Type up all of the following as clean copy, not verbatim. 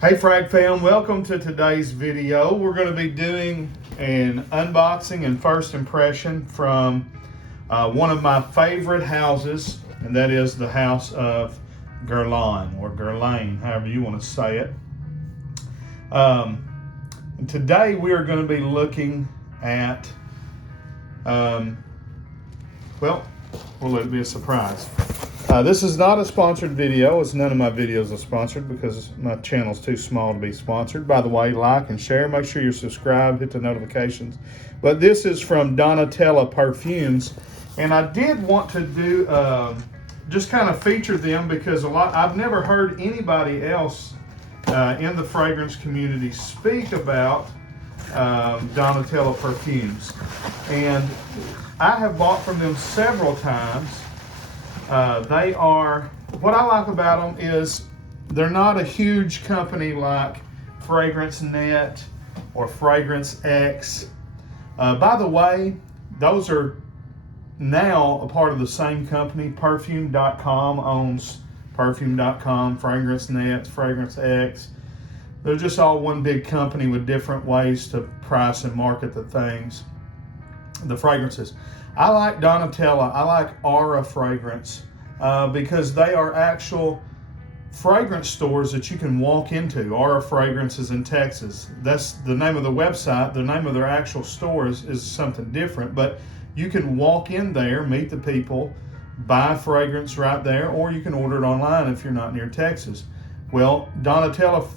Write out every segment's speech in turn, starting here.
Hey Frag fam, welcome to today's video. We're going to be doing an unboxing and first impression from one of my favorite houses, and that is the house of Guerlain, or Guerlain, however you want to say it. And today we are going to be looking at, well, we'll let it be a surprise. This is not a sponsored video, as none of my videos are sponsored because my channel's too small to be sponsored. By the way, like and share, make sure you're subscribed, hit the notifications. But this is from Donnatella Perfumes, and I did want to do, just kind of feature them because I've never heard anybody else in the fragrance community speak about Donnatella Perfumes. And I have bought from them several times. What I like about them is they're not a huge company like Fragrance Net or Fragrance X. By the way, those are now a part of the same company. Perfume.com owns Perfume.com, Fragrance Net, Fragrance X. They're just all one big company with different ways to price and market the fragrances. I like Donnatella. I like Aura Fragrance because they are actual fragrance stores that you can walk into. Aura Fragrance is in Texas. That's the name of the website. The name of their actual stores is something different, but you can walk in there, meet the people, buy fragrance right there, or you can order it online if you're not near Texas. Well, Donnatella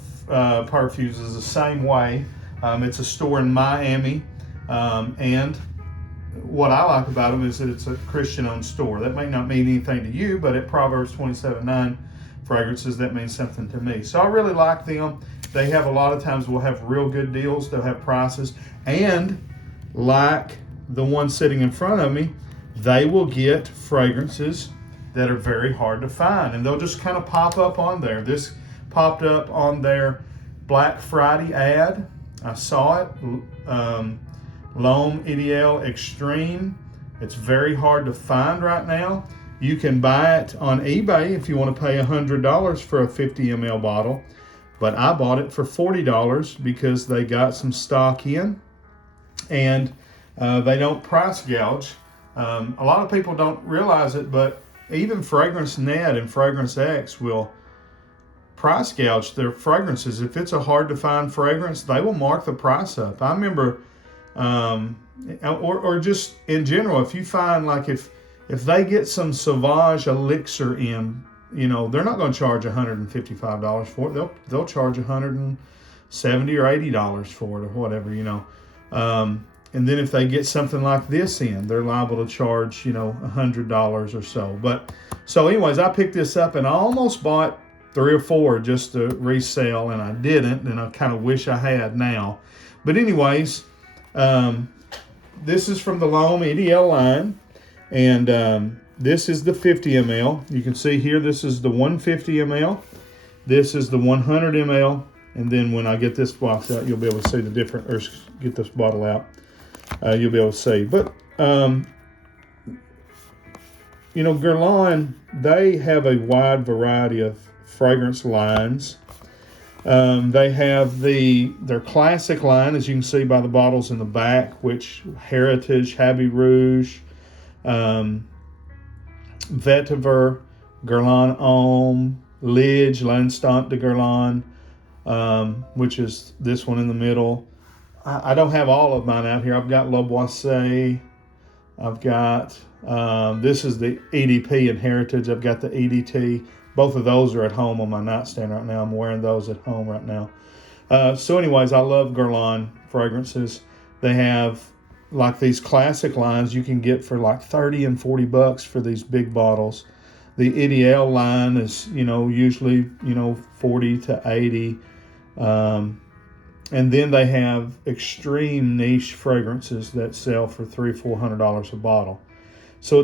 Perfumes is the same way. It's a store in Miami, and what I like about them is that it's a Christian-owned store. That may not mean anything to you, but at Proverbs 27:9 fragrances, that means something to me. So I really like them. They have a lot of times will have real good deals. They'll have prices. And like the one sitting in front of me, they will get fragrances that are very hard to find. And they'll just kind of pop up on there. This popped up on their Black Friday ad. I saw it. L'Homme EdP Extreme. It's very hard to find right now. You can buy it on eBay if you want to pay $100 for a 50 ml bottle, but I bought it for $40 because they got some stock in, and they don't price gouge. A lot of people don't realize it, but even Fragrance Net and Fragrance X will price gouge their fragrances. If it's a hard to find fragrance, they will mark the price up. I remember or just in general, if you find, like, if they get some Sauvage elixir in, you know, they're not going to charge $155 for it. They'll charge $170 or $80 for it or whatever, you know. And then if they get something like this in, they're liable to charge, you know, $100 or so. But so anyways, I picked this up and I almost bought 3 or 4 just to resell, and I didn't, and I kind of wish I had now. But anyways, this is from the L'Homme EdP line, and this is the 50 ml. You can see here, this is the 150 ml. This is the 100 ml, and then when I get this box out, you'll be able to see the different, or get this bottle out, you'll be able to see. But you know, Guerlain, they have a wide variety of fragrance lines. They have their classic line, as you can see by the bottles in the back, which Heritage, Habit Rouge, Vetiver, Guerlain Homme, Lige, L'Instant de Guerlain, which is this one in the middle. I don't have all of mine out here. I've got La Boissée. I've got, this is the EDP and Heritage. I've got the EDT. Both of those are at home on my nightstand right now. I'm wearing those at home right now. So anyways, I love Guerlain fragrances. They have like these classic lines you can get for like 30 and 40 bucks for these big bottles. The EDP line is, you know, usually, you know, 40 to 80. And then they have extreme niche fragrances that sell for $300-400 a bottle. So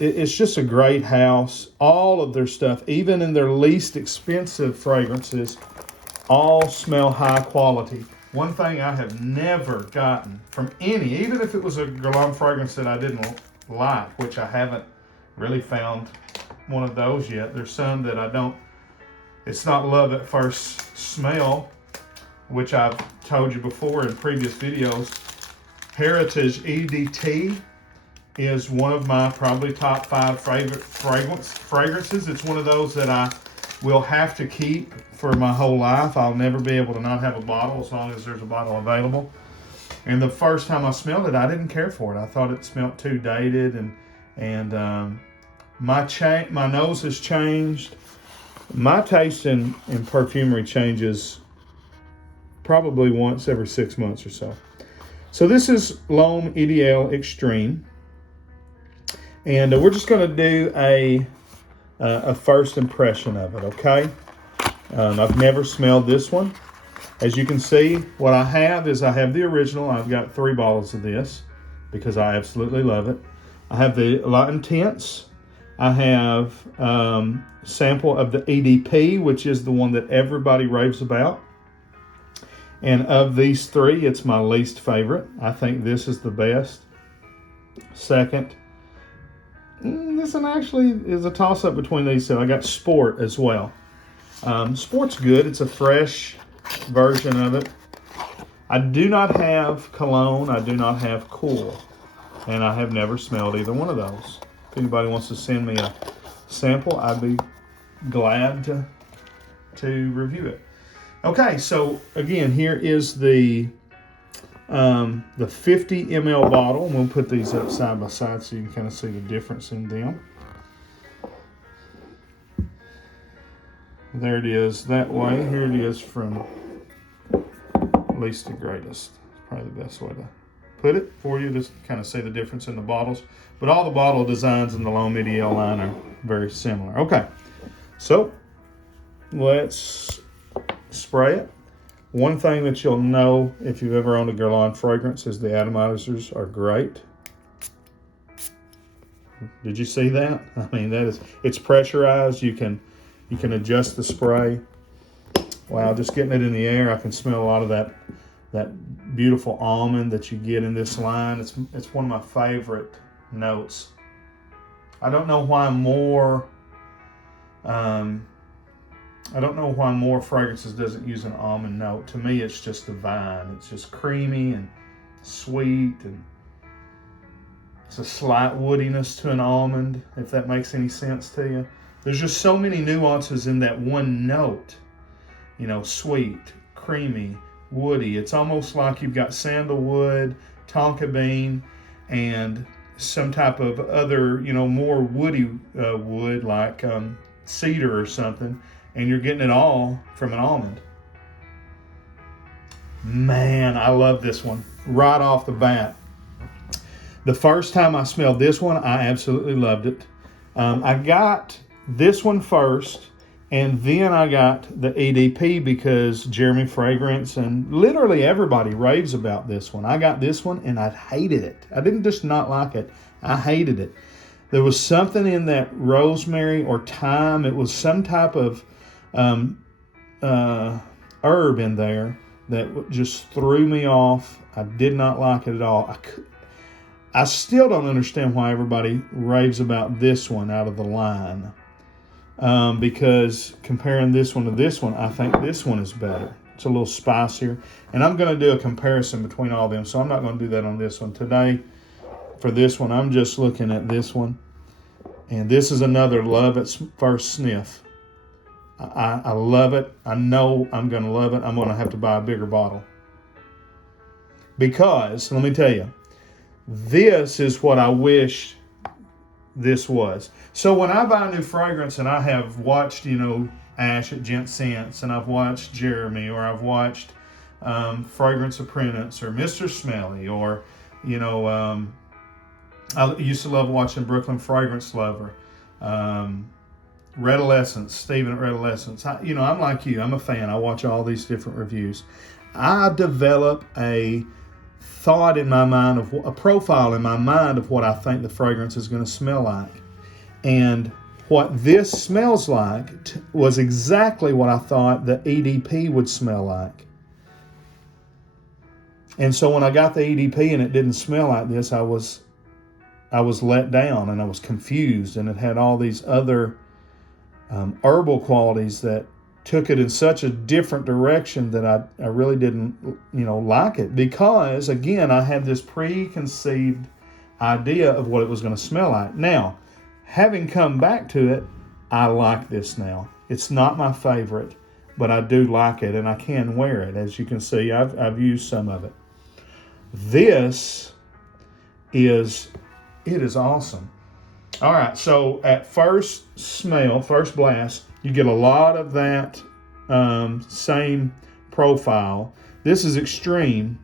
it's just a great house. All of their stuff, even in their least expensive fragrances, all smell high quality. One thing I have never gotten from any, even if it was a Guerlain fragrance that I didn't like, which I haven't really found one of those yet. There's some that I don't It's not love at first smell, which I've told you before in previous videos. Heritage EDT is one of my probably top 5 favorite fragrances. It's one of those that I will have to keep for my whole life. I'll never be able to not have a bottle as long as there's a bottle available. And the first time I smelled it, I didn't care for it. I thought it smelled too dated, and my nose has changed. My taste in perfumery changes probably once every 6 months or so. So this is L'Homme Ideal Extreme, and we're just going to do a first impression of it. Okay, I've never smelled this one. As you can see, what I have is I have the original. I've got 3 bottles of this because I absolutely love it. I have the La Intense. I have sample of the EDP, which is the one that everybody raves about. And of these 3, it's my least favorite. I think this is the best. Second, this one actually is a toss-up between these 2. I got Sport as well. Sport's good. It's a fresh version of it. I do not have Cologne. I do not have Cool. And I have never smelled either one of those. If anybody wants to send me a sample, I'd be glad to review it. Okay, so again, here is the 50 ml bottle. We'll put these up side by side so you can kind of see the difference in them. There it is that way. Here it is from least to greatest. Probably the best way to put it for you to kind of see the difference in the bottles. But all the bottle designs in the L'Homme Ideal line are very similar. Okay, so let's spray it. One thing that you'll know if you've ever owned a Guerlain fragrance is the atomizers are great. Did you see that? I mean, it's pressurized. You can adjust the spray. Wow, just getting it in the air, I can smell a lot of that beautiful almond that you get in this line. It's one of my favorite notes. I don't know why more fragrances doesn't use an almond note. To me, it's just divine. It's just creamy and sweet, and it's a slight woodiness to an almond, if that makes any sense to you. There's just so many nuances in that one note. You know, sweet, creamy, woody. It's almost like you've got sandalwood, tonka bean, and some type of other, more woody wood like cedar or something, and you're getting it all from an almond. Man, I love this one right off the bat. The first time I smelled this one, I absolutely loved it. I got this one first, and then I got the EDP because Jeremy Fragrance and literally everybody raves about this one. I got this one and I hated it. I didn't just not like it, I hated it. There was something in that rosemary or thyme. It was some type of herb in there that just threw me off. I did not like it at all. I still don't understand why everybody raves about this one out of the line. Because comparing this one to this one, I think this one is better. It's a little spicier. And I'm going to do a comparison between all of them, so I'm not going to do that on this one. Today, for this one, I'm just looking at this one. And this is another love at first sniff. I love it. I know I'm going to love it. I'm going to have to buy a bigger bottle. Because, let me tell you, this is what I wish this was. So when I buy a new fragrance and I have watched, Ash at Gent Scents, and I've watched Jeremy, or I've watched Fragrance Apprentice, or Mr. Smelly, or, I used to love watching Brooklyn Fragrance Lover, Redolescence, Steven at Redolescence. I'm like you. I'm a fan. I watch all these different reviews. I develop a thought in my mind of a profile in my mind of what I think the fragrance is going to smell like. And what this smells like was exactly what I thought the EDP would smell like. And so when I got the EDP and it didn't smell like this, I was let down and I was confused, and it had all these other herbal qualities that took it in such a different direction that I really didn't, like it, because again, I had this preconceived idea of what it was going to smell like. Now, having come back to it, I like this now. It's not my favorite, but I do like it, and I can wear it. As you can see, I've used some of it. This is awesome. All right, so at first blast, you get a lot of that same profile. This is Extreme,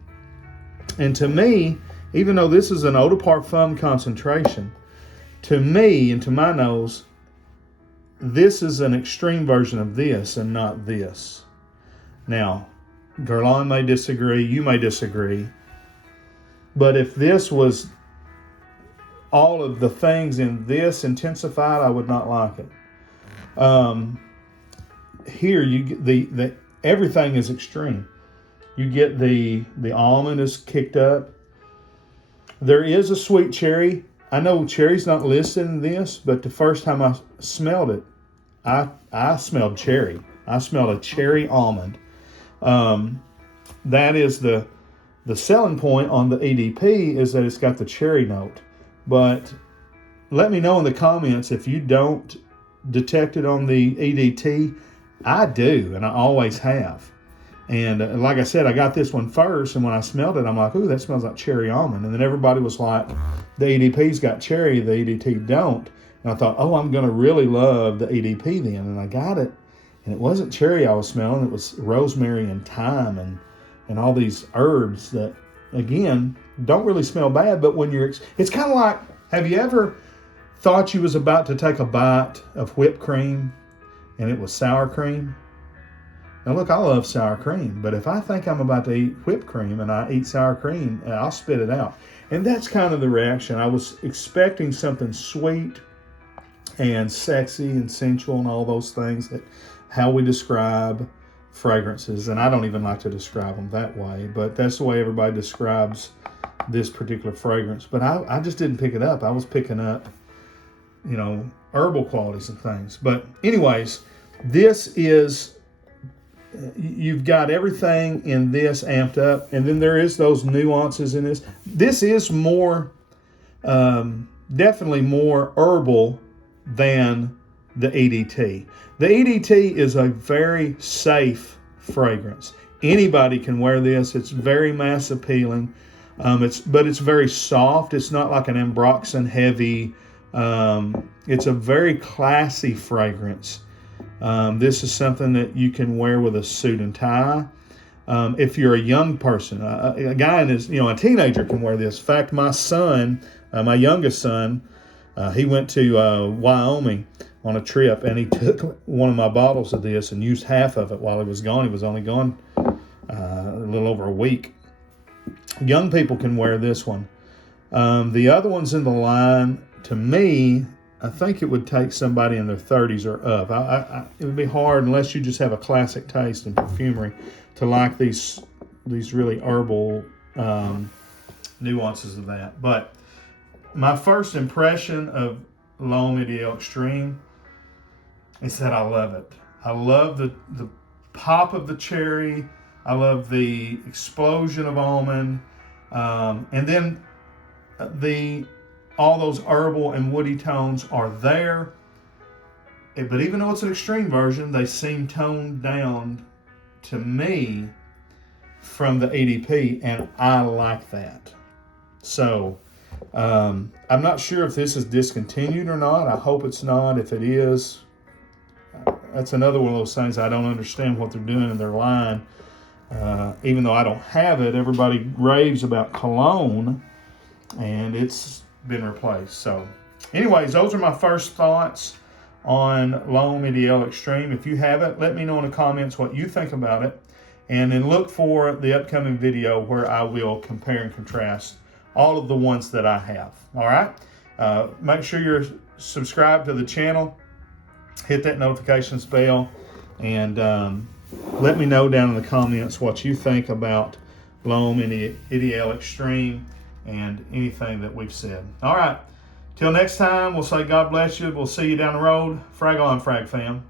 and to me, even though this is an eau de parfum concentration, to me and to my nose, this is an extreme version of this and not this. Now, Guerlain may disagree, you may disagree, but if this was all of the things in this intensified, I would not like it. Here you get the everything is extreme. You get the almond is kicked up. There is a sweet cherry. I know cherry's not listed in this, but the first time I smelled it, I smelled cherry. I smelled a cherry almond. That is the selling point on the EDP, is that it's got the cherry note. But let me know in the comments if you don't detect it on the EDT. I do, and I always have. And like I said, I got this one first, and when I smelled it, I'm like, ooh, that smells like cherry almond. And then everybody was like, the EDP's got cherry, the EDT don't. And I thought, oh, I'm going to really love the EDP then. And I got it, and it wasn't cherry I was smelling. It was rosemary and thyme and all these herbs that, again, don't really smell bad. But when it's kind of like, have you ever thought you was about to take a bite of whipped cream and it was sour cream? Now look, I love sour cream, but if I think I'm about to eat whipped cream and I eat sour cream, I'll spit it out. And that's kind of the reaction. I was expecting something sweet and sexy and sensual and all those things, that how we describe fragrances. And I don't even like to describe them that way, but that's the way everybody describes this particular fragrance. But I just didn't pick it up. I was picking up, herbal qualities and things. But anyways, this is, you've got everything in this amped up, and then there is those nuances in this. This is more, definitely more herbal than the EDT. The EDT is a very safe fragrance. Anybody can wear this. It's very mass appealing. But it's very soft. It's not like an Ambroxan heavy. It's a very classy fragrance. This is something that you can wear with a suit and tie. If you're a young person, a guy in his, a teenager can wear this. In fact, my son, my youngest son, he went to Wyoming on a trip, and he took one of my bottles of this and used half of it while he was gone. He was only gone a little over a week. Young people can wear this one. The other ones in the line, to me, I think it would take somebody in their 30s or up. It would be hard, unless you just have a classic taste in perfumery, to like these really herbal nuances of that. But my first impression of L'Homme Ideal Extreme is that I love it. I love the pop of the cherry. I love the explosion of almond. And then all those herbal and woody tones are there. But even though it's an extreme version, they seem toned down to me from the EDP, and I like that. So I'm not sure if this is discontinued or not. I hope it's not. If it is, that's another one of those things I don't understand what they're doing in their line. Even though I don't have it, everybody raves about cologne, and it's been replaced. So anyways, those are my first thoughts on L'Homme Ideal Extreme. If you have it, let me know in the comments what you think about it, and then look for the upcoming video where I will compare and contrast all of the ones that I have. All right, make sure you're subscribed to the channel, hit that notifications bell, and let me know down in the comments what you think about L'Homme Ideal Extreme and anything that we've said. All right, till next time, we'll say God bless you. We'll see you down the road. Frag on, Frag fam.